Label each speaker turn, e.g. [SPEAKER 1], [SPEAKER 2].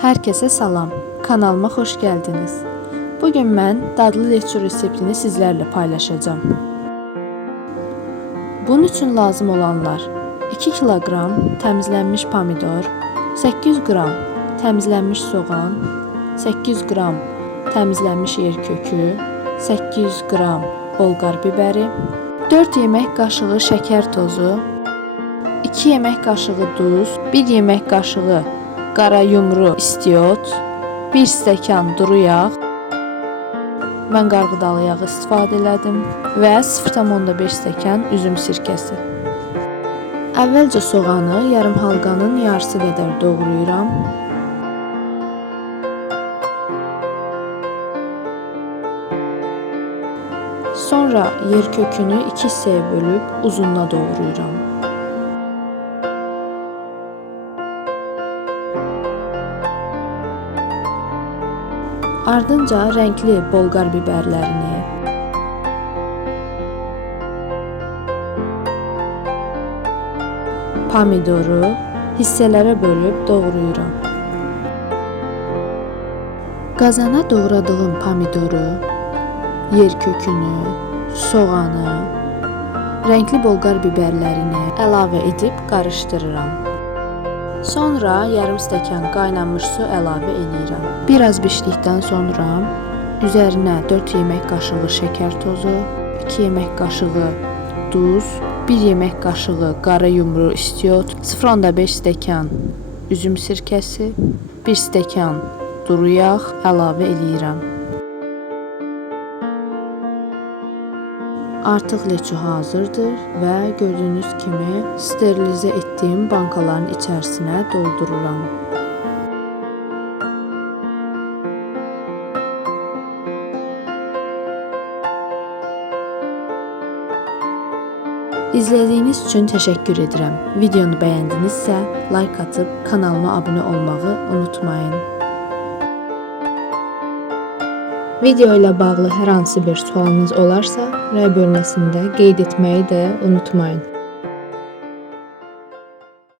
[SPEAKER 1] Herkese salam. Kanalıma hoş geldiniz. Bugün ben dadlı leço reseptini sizlerle paylaşacağım. Bunun için lazım olanlar 2 kilogram təmizlənmiş pomidor, 800 qram təmizlənmiş soğan, 800 qram təmizlənmiş yer kökü, 800 qram bolqar bibəri, 4 yemək qaşığı şəkər tozu, 2 yemək qaşığı duz, 1 yemək qaşığı qara yumru istiot, 1 stəkan duru yağ, mən qarğıdalı yağı istifadə elədim və 0,5 stəkan üzüm sirkəsi. Əvvəlcə soğanı yarım halqanın yarısı qədər doğrayıram. Sonra yer kökünü iki hissəyə bölüb uzununa doğrayıram. Ardınca renkli bolqar biberlərini, pomidoru hissələrə bölüb doğrayıram. Qazana doğradığım pomidoru, yer kökünü, soğanı, renkli bolqar biberlərini əlavə edib qarışdırıram. Sonra yarım stəkan qaynanmış su əlavə edirəm. Biraz bişdikdən sonra üzərinə 4 yemək qaşığı şəkər tozu, 2 yemək qaşığı duz, 1 yemək qaşığı qara yumru istiot, 0.5 stəkan üzüm sirkəsi, 1 stəkan duru yağ əlavə edirəm. Artıq leço hazırdır və gördüyünüz kimi sterilizə etdiyim bankaların içərisinə doldururam. İzlədiyiniz üçün təşəkkür edirəm. Videonu bəyəndinizsə, like atıb kanalıma abunə olmağı unutmayın. Video ilə bağlı hər hansı bir sualınız olarsa, rəy bölməsində qeyd etməyi də unutmayın.